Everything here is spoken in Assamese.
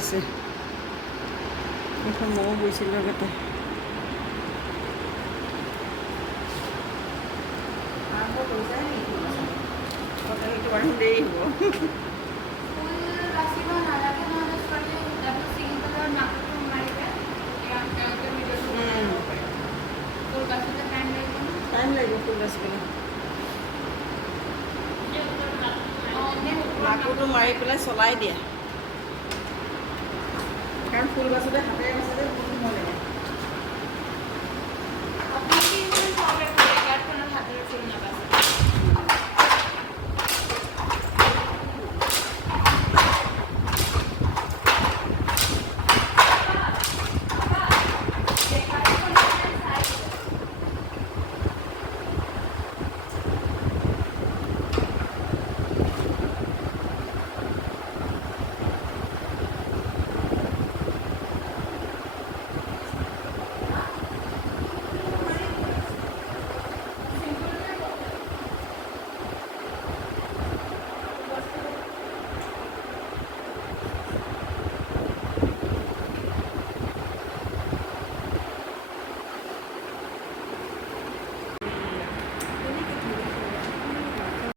আছে এখন ময়ো গৈছিলোঁ আগতে আৰম্ভ কৰিছাই নেকি হোটেলটো মানুহ দেৰি হ'ব টাইম লাগিব ফুল বাচিবলৈ মাকুটো মাৰি পেলাই চলাই দিয়ে কাৰণ ফুল বাচোঁতে হাতেৰে বাচোঁতে বহুত সময় লাগে